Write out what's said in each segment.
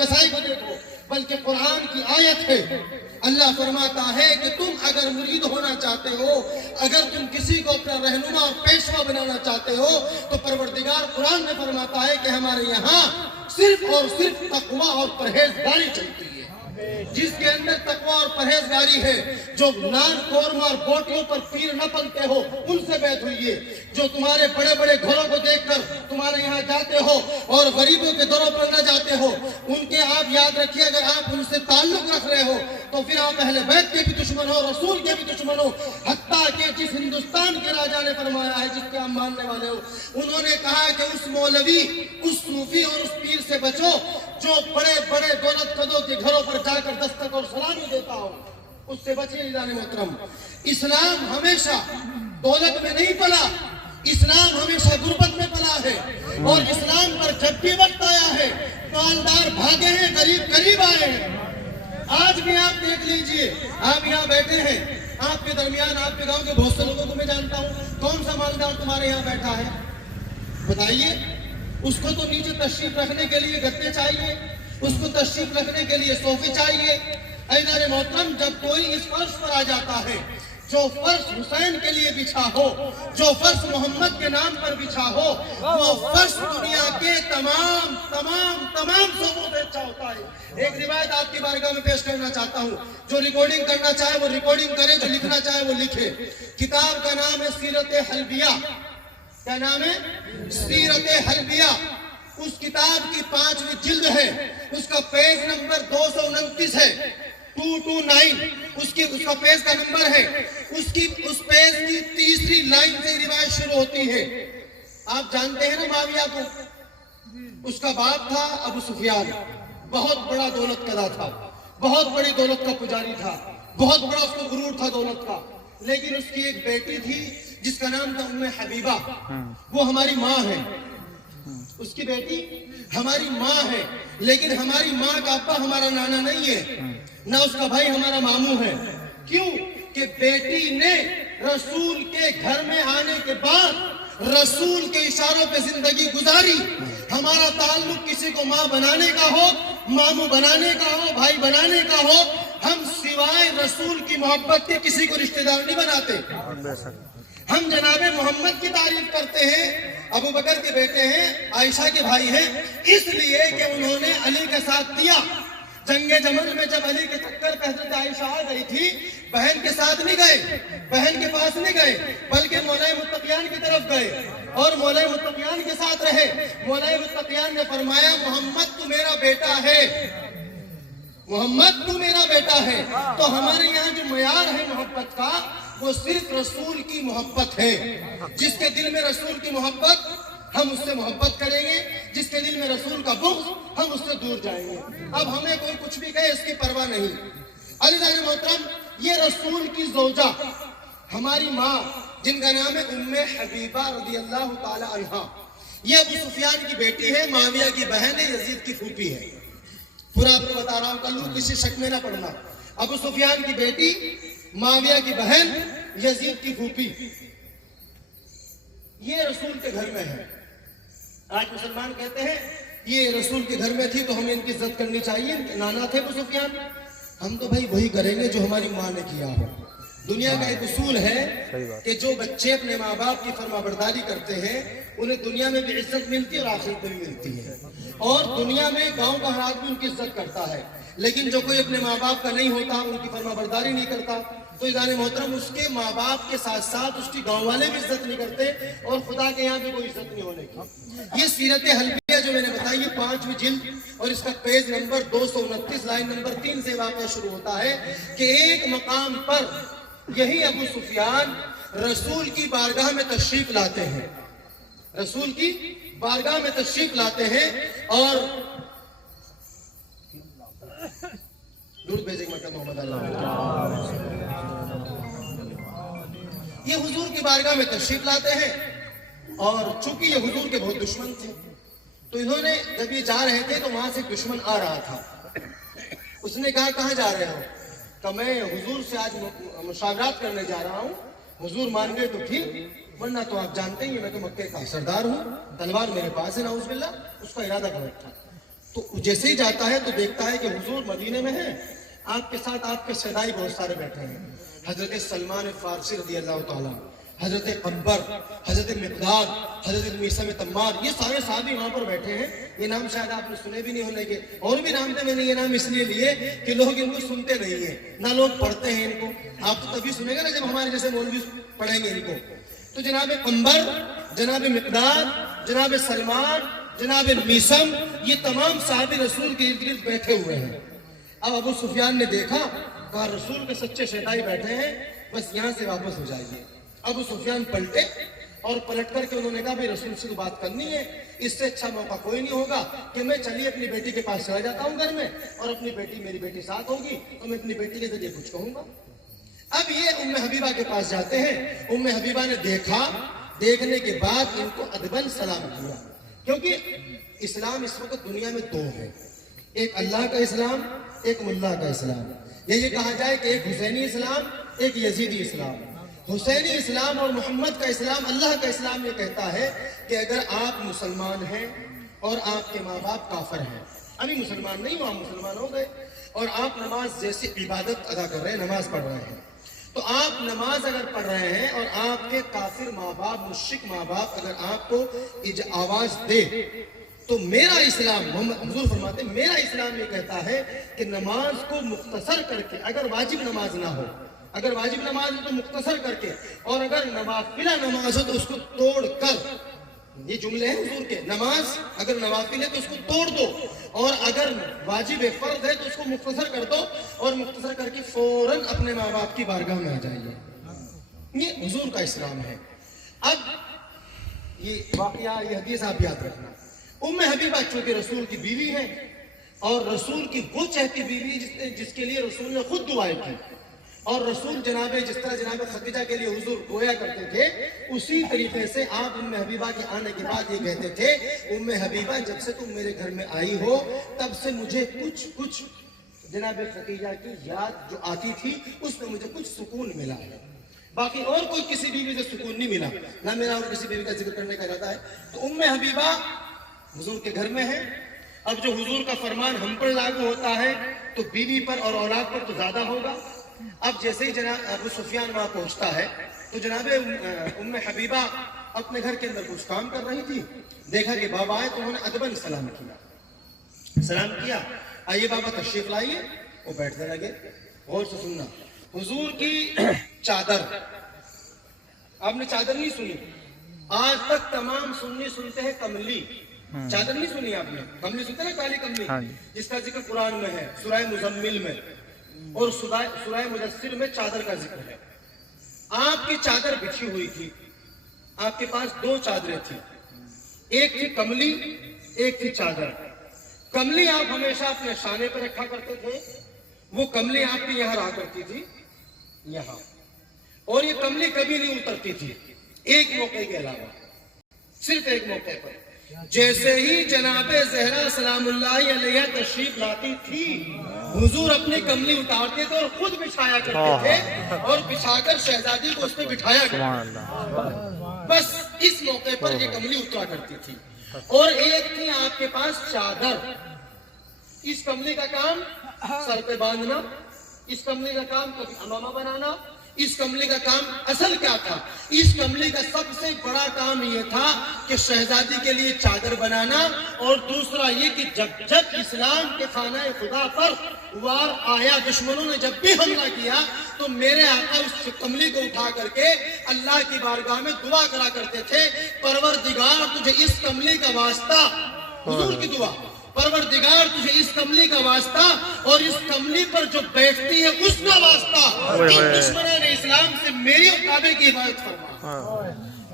کسائی کو دیکھو، بلکہ قرآن کی آیت ہے۔ اللہ فرماتا ہے کہ تم اگر مرید ہونا چاہتے ہو، اگر تم کسی کو اپنا رہنما اور پیشوا بنانا چاہتے ہو، تو پروردگار قرآن میں فرماتا ہے کہ ہمارے یہاں صرف اور صرف تقوی اور پرہیزگاری چلتی ہے۔ جس کے اندر تقوی اور پرہیزگاری ہے، جو نان قورمہ اور بوٹیوں پر پیر نہ پلتے ہو، ان سے بیعت ہوئیے۔ جو تمہارے بڑے بڑے گھروں کو دیکھ کر تمہارے یہاں جاتے ہو اور غریبوں کے دروں پر نہ جاتے ہو، ان کے آپ یاد رکھیے، اگر آپ ان سے تعلق رکھ رہے ہو تو پھر آپ اہل بیت کے بھی دشمن ہو، رسول کے بھی دشمن ہو۔ حتیٰ کہ جس ہندوستان کے راجا نے فرمایا ہے، جس کے آپ ماننے والے ہو، انہوں نے کہا کہ اس مولوی، اس صوفی اور اس پیر سے بچو جو بڑے بڑے دولت قدوں کے گھروں پر جا کر دستک اور سلامی دیتا ہو، اس سے بچے عزیزان محترم۔ اسلام ہمیشہ دولت میں نہیں پلا، اسلام ہمیشہ غربت میں پلا ہے، اور اسلام پر جب بھی وقت آیا ہے مالدار بھاگے ہیں، غریب قریب آئے ہیں۔ آج بھی آپ دیکھ لیجئے، آپ یہاں بیٹھے ہیں، آپ کے درمیان، آپ کے گاؤں کے بہت سے لوگوں کو میں جانتا ہوں، کون سا مالدار تمہارے یہاں بیٹھا ہے بتائیے؟ اس کو تو نیچے تشریف رکھنے کے لیے گدے چاہیے، اس کو تشریف رکھنے کے لیے صوفے چاہیے۔ عزیزان محترم، جب کوئی اس فرش پر آ جاتا ہے جو فرش حسین کے لیے بچھا ہو، جو فرش محمد کے نام پر بچھا ہو، وہ فرش دنیا کے تمام صوبوں سے اچھا ہوتا ہے۔ ایک روایت آپ کی بارگاہ میں پیش کرنا چاہتا ہوں، جو ریکارڈنگ کرنا چاہے وہ ریکارڈنگ کرے، جو لکھنا چاہے وہ لکھے۔ کتاب کا نام ہے سیرت حلبیہ۔ کیا نام ہے؟ سیرت حلبیہ۔ اس کتاب کی 5ویں جلد ہے، اس کا پیج نمبر 229 ہے، 229 اس کا پیج کا نمبر ہے۔ اس پیج کی 3ری لائن سے روایت شروع ہوتی ہے۔ آپ جانتے ہیں نا معاویہ کو؟ اس کا باپ تھا ابو سفیان، بہت بڑا دولت قدا تھا، بہت بڑی دولت کا پجاری تھا، بہت بڑا اس کو غرور تھا دولت کا۔ لیکن اس کی ایک بیٹی تھی جس کا نام تھا ام حبیبہ، وہ ہماری ماں ہے۔ اس کی بیٹی ہماری ماں ہے، لیکن ہماری ماں کا ابا ہمارا نانا نہیں ہے، نہ اس کا بھائی ہمارا ماموں ہے۔ کیوں؟ کہ بیٹی نے رسول کے گھر میں آنے کے بعد رسول کے اشاروں پہ زندگی گزاری۔ ہمارا تعلق کسی کو ماں بنانے کا ہو، ماموں بنانے کا ہو، بھائی بنانے کا ہو، ہم سوائے رسول کی محبت کے کسی کو رشتہ دار نہیں بناتے۔ ہم جناب محمد کی تعریف کرتے ہیں، ابو بکر کے بیٹے ہیں، عائشہ کے بھائی ہیں، اس لیے کہ انہوں نے علی کا ساتھ دیا۔ جنگ جمل میں جب علی کے چکر پہ حضرت عائشہ آ گئی تھی، بہن کے ساتھ نہیں گئے، بہن کے پاس نہیں گئے، بلکہ مولا متقیان کی طرف گئے اور مولا متقیان کے ساتھ رہے۔ مولا متقیان نے فرمایا محمد تو میرا بیٹا ہے، محمد تو میرا بیٹا ہے۔ تو ہمارے یہاں جو معیار ہے محبت کا، وہ صرف رسول کی محبت ہے۔ جس کے دل میں رسول کی محبت، ہم اس سے محبت کریں گے، جس کے دل میں رسول کا بغض، ہم اس سے دور جائیں گے۔ اب ہمیں کوئی کچھ بھی کہے اس کی پرواہ نہیں۔ عزیزان محترم، یہ رسول کی زوجہ ہماری ماں، جن کا نام ہے ام حبیبہ رضی اللہ تعالی عنہا، یہ ابو سفیان کی بیٹی ہے، معاویہ کی بہن ہے، یزید کی پھوپھی ہے۔ پورا آپ کو بتا رہا ہوں، کلو کسی شک میں نہ پڑنا۔ ابو سفیان کی بیٹی، معاویہ کی بہن، یزید کی پھوپھی، یہ رسول کے گھر میں ہے۔ آج مسلمان کہتے ہیں یہ رسول کے گھر میں تھی تو ہمیں ان کی عزت کرنی چاہیے، نانا تھے ابو سفیان۔ ہم تو بھائی وہی کریں گے جو ہماری ماں نے کیا ہو۔ دنیا کا ایک اصول ہے کہ جو بچے اپنے ماں باپ کی فرما برداری کرتے ہیں انہیں دنیا میں بھی عزت ملتی ہے اور آخرت میں بھی ملتی ہے، اور دنیا میں گاؤں کا ہر آدمی ان کی عزت کرتا ہے۔ لیکن جو کوئی اپنے ماں باپ کا نہیں ہوتا، ان کی فرما برداری نہیں کرتا، تو عزیزان محترم اس کے ماں باپ کے ساتھ ساتھ اس کی گاؤں والے بھی عزت نہیں کرتے، اور خدا کے یہاں بھی کوئی عزت نہیں ہونے کی۔ یہ سیرت حلبیہ جو میں نے بتائی، 5ویں جلد، اور اس کا پیج نمبر 229 لائن نمبر 3 سے واقعہ شروع ہوتا ہے کہ ایک مقام پر یہی ابو سفیان رسول کی بارگاہ میں تشریف لاتے ہیں، رسول کی بارگاہ میں تشریف لاتے ہیں، اور درود بھیجیں گے محمد اللہ، یہ حضور کی بارگاہ میں تشریف لاتے ہیں، اور چونکہ یہ حضور کے بہت دشمن تھے تو انہوں نے جب یہ جا رہے تھے تو وہاں سے دشمن آ رہا تھا۔ اس نے کہا کہاں جا رہے ہو؟ کہ میں حضور سے آج مشاورات کرنے جا رہا ہوں، حضور مان گئے تو ٹھیک، ورنہ تو آپ جانتے ہی میں تو مکے کا سردار ہوں، تلوار میرے پاس ہے، نعوذ باللہ۔ اس کا ارادہ غلط تھا۔ تو جیسے ہی جاتا ہے تو دیکھتا ہے کہ حضور مدینے میں ہیں، آپ کے ساتھ آپ کے صحابی بہت سارے بیٹھے ہیں، حضرت سلمان فارسی رضی اللہ تعالیٰ، حضرت قنبر، حضرت مقداد، حضرت میثم تمار، یہ سارے صحابی وہاں پر بیٹھے ہیں۔ یہ نام شاید آپ نے سنے بھی نہیں ہونے کے، اور بھی نام تھے، میں نے یہ نام اس لیے لیے کہ لوگ ان کو سنتے نہیں ہیں، نہ لوگ پڑھتے ہیں ان کو۔ آپ تو تبھی سنیں گے نا جب ہمارے جیسے مولوی پڑھیں گے ان کو۔ تو جناب قنبر، جناب مقداد، جناب سلمان، جناب میثم، یہ تمام صحابی رسول کے ارد گرد بیٹھے ہوئے ہیں۔ اب ابو سفیان نے دیکھا، کہا رسول کے سچے شیطان بیٹھے ہیں، بس یہاں سے واپس ہو جائیے۔ ابو سفیان پلٹے اور پلٹ کر کے انہوں نے کہا بھائی رسول سے بات کرنی ہے، اس سے اچھا موقع کوئی نہیں ہوگا کہ میں چلیے اپنی بیٹی کے پاس چلا جاتا ہوں گھر میں، اور اپنی بیٹی میری بیٹی ساتھ ہوگی تو میں اپنی بیٹی کے ذریعے کچھ کہوں گا۔ اب یہ ام حبیبہ کے پاس جاتے ہیں۔ ام حبیبہ نے دیکھا، دیکھنے کے بعد ان کو ادباً سلام کیا، کیونکہ اسلام اس وقت دنیا میں دو ہے، ایک اللہ کا اسلام، ایک ملا کا اسلام۔ یہ کہا جائے کہ ایک حسینی اسلام، ایک یزیدی اسلام۔ حسینی اسلام اور محمد کا اسلام، اللہ کا اسلام یہ کہتا ہے کہ اگر آپ مسلمان ہیں اور آپ کے ماں باپ کافر ہیں، ابھی مسلمان نہیں ہو، آپ مسلمان ہو گئے، اور آپ نماز جیسی عبادت ادا کر رہے ہیں، نماز پڑھ رہے ہیں، تو آپ نماز اگر پڑھ رہے ہیں اور آپ کے کافر ماں باپ، مشرک ماں باپ اگر آپ کو آواز دے، تو میرا اسلام، حضور فرماتے ہیں میرا اسلام یہ کہتا ہے کہ نماز کو مختصر کر کے، اگر واجب نماز نہ ہو، اگر واجب نماز ہو تو مختصر کر کے، اور اگر نوافلہ نماز ہو تو اس کو توڑ کر، یہ جملے ہیں حضور کے، نماز اگر نوافل ہے تو اس کو توڑ دو، اور اگر واجب فرض ہے تو اس کو مختصر کر دو، اور مختصر کر کے فوراً اپنے ماں باپ کی بارگاہ میں آ جائیے۔ یہ حضور کا اسلام ہے۔ اب یہ واقعہ، یہ حدیث آپ یاد رکھنا۔ ام حبیبہ چونکہ رسول کی بیوی ہے، اور رسول کی وہ چہتی بیوی جس کے لیے رسول نے خود دعائیں کی، اور رسول جس طرح جناب خدیجہ کے لیے حضور رویا کرتے تھے، اسی طریقے سے آپ ام حبیبہ کے آنے کے بعد یہ کہتے تھے، ام حبیبہ جب سے تم میرے گھر میں آئی ہو تب سے مجھے کچھ جناب خدیجہ کی یاد جو آتی تھی اس میں مجھے کچھ سکون ملا ہے، باقی اور کوئی کسی بیوی سے سکون نہیں ملا، نہ میرا اور کسی بیوی کا ذکر کرنے کا ارادہ ہے۔ تو ام حبیبہ حضور کے گھر میں ہے۔ اب جو حضور کا فرمان ہم پر لاگو ہوتا ہے تو بیوی پر اور اولاد پر تو زیادہ ہوگا۔ اب جیسے ہی جناب ابو سفیان وہاں پہنچتا ہے تو جناب ام حبیبہ اپنے گھر کے اندر کچھ کام کر رہی تھی، دیکھا کہ بابا آئے تو انہوں نے ادباً سلام کیا، آئیے بابا تشریف لائیے، وہ بیٹھنے لگے۔ غور سے سننا، حضور کی چادر، آپ نے چادر نہیں سنی آج تک، تمام سنی سنتے ہیں کملی، چادر نہیں سنی آپ نے، کملی سنتے نا، کالی کملی، جس کا ذکر قرآن میں ہے، سورہ مزمل میں اور سورہ مدثر میں چادر کا ذکر ہے۔ آپ کی چادر بچھی ہوئی تھی، آپ کے پاس دو چادریں تھیں، ایک تھی کملی، ایک تھی چادر۔ کملی آپ ہمیشہ اپنے شانے پر رکھا کرتے تھے، وہ کملی آپ کی یہاں رہا کرتی تھی، یہاں، اور یہ کملی کبھی نہیں اترتی تھی، ایک موقع کے علاوہ، صرف ایک موقع پر، جیسے ہی جناب زہرا سلام اللہ علیہ تشریف لاتی تھی، حضور اپنی کملی اتارتے تھے اور خود بچھایا کرتے تھے، اور بچھا کر شہزادی کو اس پہ بٹھایا کرتے تھے، بس اس موقع پر یہ کملی اترا کرتی تھی۔ اور ایک تھی آپ کے پاس چادر، اس کملی کا کام سر پہ باندھنا، اس کملی کا کام کبھی امامہ بنانا، اس کملی کا کام اصل کیا تھا؟ اس کملی کا سب سے بڑا کام یہ تھا کہ شہزادی کے لیے چادر بنانا، اور دوسرا یہ کہ جب اسلام کے خانہ خدا پر وار آیا، دشمنوں نے جب بھی حملہ کیا تو میرے آقا اس کملی کو اٹھا کر کے اللہ کی بارگاہ میں دعا کرا کرتے تھے، پروردگار تجھے اس کملی کا واسطہ، حضور کی دعا، پروردگار تجھے اس کملی کا واسطہ اور اس کملی پر جو بیٹھتی ہے اس کا واسطہ، ان دشمنان اسلام سے میری اور کعبے کی حفاظت فرما۔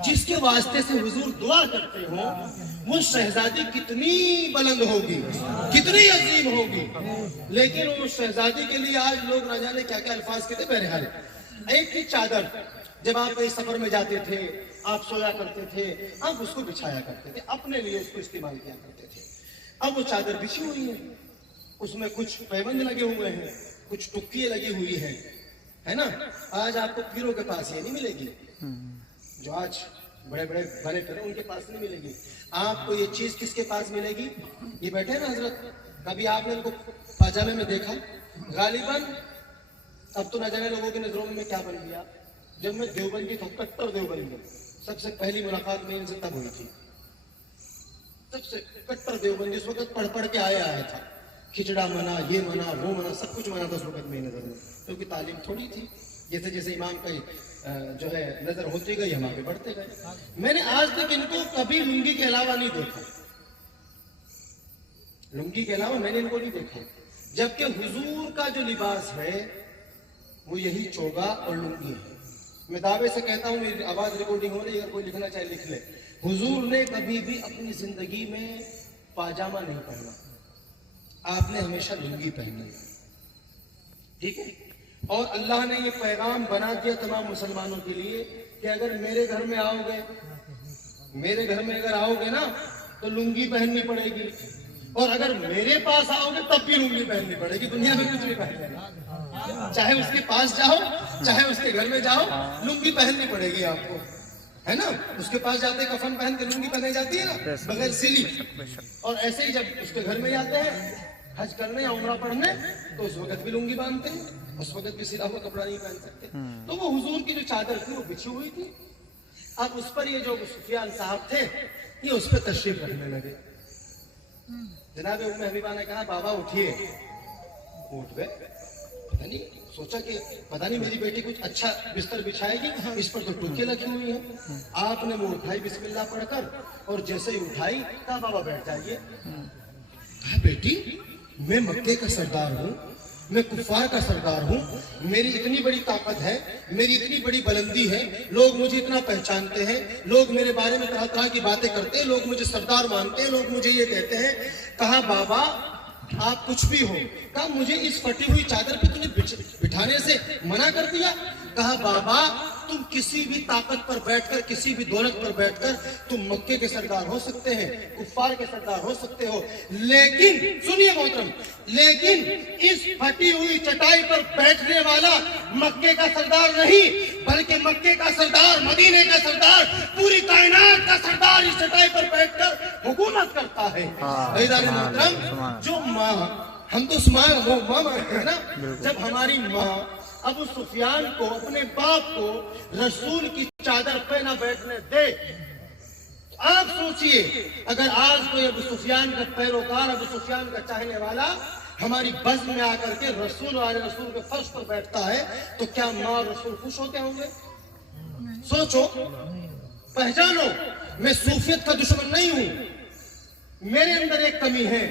جس کے واسطے سے حضور دعا کرتے ہو، وہ شہزادی کتنی بلند ہوگی، کتنی عظیم ہوگی، لیکن اس شہزادی کے لیے آج لوگ نہ جانے کیا کیا الفاظ کہتے بہرحال۔ ایک تھی چادر، جب آپ کہیں سفر میں جاتے تھے، آپ سویا کرتے تھے، آپ اس کو بچھایا کرتے تھے، اپنے لیے اس کو استعمال کیا کرتے تھے۔ اب وہ چادر بچھی ہوئی ہے، اس میں کچھ پیبند لگے ہوئے ہیں، کچھ ٹکیاں لگی ہوئی ہیں، ہے نا۔ آج آپ کو پیروں کے پاس یہ نہیں ملے گی جو آج بڑے بڑے بنے پھرے ان کے پاس نہیں ملے گی. آپ کو یہ چیز کس کے پاس ملے گی؟ یہ بیٹھے نا حضرت, کبھی آپ نے ان کو پاجامے میں دیکھا؟ غالباً اب تو نہ جانے لوگوں کی نظروں میں کیا بن گیا. جب میں دیوبندی تھا, کٹر دیوبندی, سب سے پہلی ملاقات میں ان سے تب ہوئی تھی. سب سے کٹر دیوبندی, اس وقت پڑھ پڑھ کے آیا تھا, کھچڑا منع, یہ منع, وہ منع, سب کچھ منع تھا اس وقت میری نظر میں, کیونکہ تعلیم تھوڑی تھی. جیسے جیسے امام کا جو ہے نظر ہوتی گئی, ہم آگے بڑھتے گئے. میں نے آج تک ان کو کبھی لنگی کے علاوہ نہیں دیکھا, لنگی کے علاوہ میں نے ان کو نہیں دیکھا. جبکہ حضور کا جو لباس ہے وہ یہی چوگا اور لنگی ہے. میں دعوے سے کہتا ہوں, میری آواز ریکارڈنگ ہو رہی ہے, اگر کوئی لکھنا چاہے لکھ لے, حضور نے کبھی بھی اپنی زندگی میں پاجامہ نہیں پہنا, آپ نے ہمیشہ لنگی پہنی. ٹھیک ہے, اور اللہ نے یہ پیغام بنا دیا تمام مسلمانوں کے لیے کہ اگر میرے گھر میں آؤ گے, میرے گھر میں اگر آؤ گے نا تو لنگی پہننی پڑے گی, اور اگر میرے پاس آؤ گے تب بھی لنگی پہننی پڑے گی. دنیا میں کچھ نہیں پہننے گا, چاہے اس کے پاس جاؤ چاہے اس کے گھر میں جاؤ, لنگی پہننی پڑے گی آپ کو, ہے نا. اس کے پاس جاتے کفن پہن کے لنگی پہنائی جاتی ہے نا, بغیر سلی. اور ایسے ہی جب اس کے گھر میں جاتے ہیں حج کرنے یا عمرہ پڑھنے, تو اس وقت بھی لنگی باندھتے ہیں, اس وقت بھی سیدھا ہوا کپڑا نہیں پہن سکتے. تو وہ حضور کی جو چادر تھی وہ بچھی ہوئی تھی. اب اس پر یہ جو سفیان صاحب تھے یہ اس پہ تشریف رکھنے لگے. جناب ام حبیبہ نے کہا بابا اٹھیے. اٹھ گئے, پتہ نہیں سوچا کہ پتہ نہیں میری بیٹی کچھ اچھا بستر بچھائے گی, اس پر تو ٹوکے لگی ہوئی ہیں. آپ نے وہ اٹھائی بسم اللہ پڑھ کر, اور جیسے ہی اٹھائی کہا بابا بیٹھ جائیے. کہا بیٹی میں مکے کا سردار ہوں, میں کفار کا سردار ہوں, میری اتنی بڑی طاقت ہے, میری اتنی بڑی بلندی ہے, لوگ مجھے اتنا پہچانتے ہیں, لوگ میرے بارے میں طرح طرح کی باتیں کرتے ہیں, لوگ مجھے سردار مانتے ہیں, لوگ مجھے یہ کہتے ہیں. کہا بابا آپ کچھ بھی ہو, کہا مجھے اس پھٹی ہوئی چادر پہ تم نے بٹھانے سے منع کر دیا. کہا بابا تم کسی بھی طاقت پر بیٹھ کر, کسی بھی دولت پر بیٹھ کر تم مکے کے سردار ہو سکتے ہیں, کفار کے سردار ہو سکتے ہو, لیکن سنیے محترم, لیکن اس پھٹی ہوئی چٹائی پر بیٹھنے والا مکے کا سردار نہیں, بلکہ مکے کا سردار, مدینے کا سردار, پوری کائنات کا سردار اس چٹائی پر بیٹھ کر حکومت کرتا ہے. محترم, جو ماں, ہم تو اس ماں مانتے ہیں نا, جب ہماری ماں ابو سفیان کو, اپنے باپ کو رسول کی چادر پہ نہ بیٹھنے دے, آپ سوچئے اگر آج کوئی ابو سفیان کا پیروکار, ابو سفیان کا چاہنے والا ہماری بزم میں آ کر کے رسول والے رسول کے فرش پر بیٹھتا ہے تو کیا ماں اور رسول خوش ہوتے ہوں گے؟ سوچو, پہچانو, میں صوفیت کا دشمن نہیں ہوں, میرے اندر ایک کمی ہے.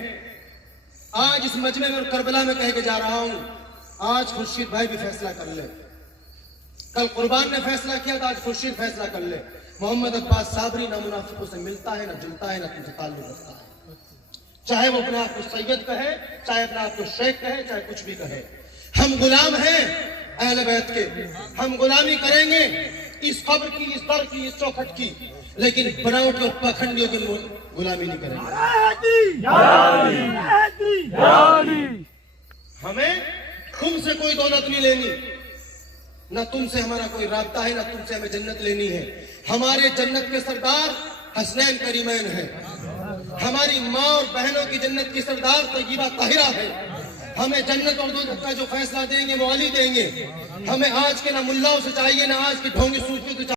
آج اس مجمع میں کربلا میں کہہ کے جا رہا ہوں, آج خورشید بھائی بھی فیصلہ کر لے, کل قربان نے فیصلہ کیا تو آج خورشید فیصلہ کر لے. محمد عباس صابری نہ منافقوں سے ملتا ہے, نہ جلتا ہے, نہ تم سے تعلق رکھتا ہے. چاہے وہ اپنے آپ کو سید کہے, چاہے اپنے آپ کو شیخ کہے, چاہے کچھ بھی کہے, ہم غلام ہیں اہل بیت کے. ہم غلامی کریں گے اس قبر کی, اس در کی, اس چوکھٹ کی, لیکن بناوٹ اور پاکھنڈیوں کی غلامی نہیں کریں گے. ہمیں تم سے کوئی دولت نہیں لینی, نہ تم سے ہمارا کوئی رابطہ ہے, نہ تم سے ہمیں جنت لینی ہے. ہمارے جنت کے سردار حسنین کریمین ہیں, ہماری ماں اور بہنوں کی جنت کی سردار طیبہ طاہرہ ہے. ہمیں جنت اور دوزخ کا جو فیصلہ دیں گے وہ علی دیں گے. ہمیں آج کے نہ ملاؤں سے چاہیے, نہ آج کے ڈھونگی صوفیوں سے چاہیے.